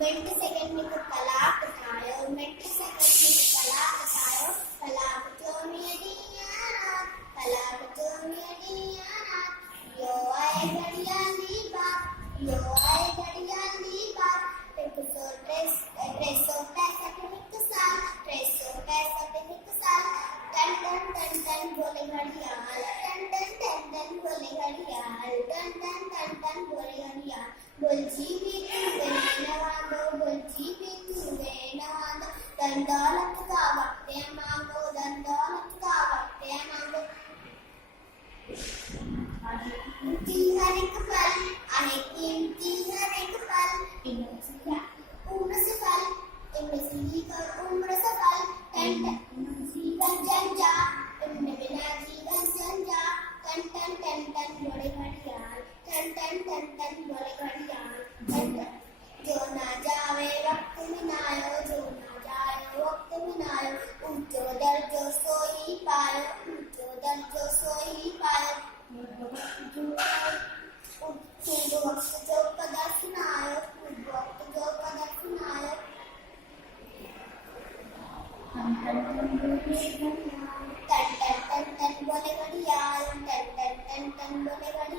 Minute second में कला बतायो, मिनट सेकंड में कला बतायो, कला बचो मेरिया रात, कला बचो मेरिया रात, यो आए घड़ियाली बात, यो आए घड़ियाली बात, 365 साल, 365 साल, टन टन टन टन बोले घड़ियाल, टन टन टन टन बोले घड़ियाल, टन टन टन टन बोले घड़ियाल, बोल जीवी तू नवादो, बोल जीवी तू नवादो, धन दौलत का वक्त मांगो, धन दौलत का वक्त मांगो, कीमती हर एक पल आहे, कीमती हर एक पल, उम्र से फल, इनमें से लेकर उम्र से फल, टन टन जीवन जंजा, इनमें बिना जीवन जंजा, टन टन टन टन बोले घड़ियाल, टन टन टन टन बोले घड़ियाल, टन टन जो ना जावे वक्त मिनायो, जो ना जाए वक्त मिनायो, ऊंचो दर्जो सोई पायो, ऊंचो दर्जो सोई पायो, खूब वक्त जो कदर सुनायो, खूब वक्त जो कदर सुनायो, टन टन टन बोले घड़ियाल, टन टन टन टन बोले घड़ियाल, टन टन टन टन बोले घड़ियाल।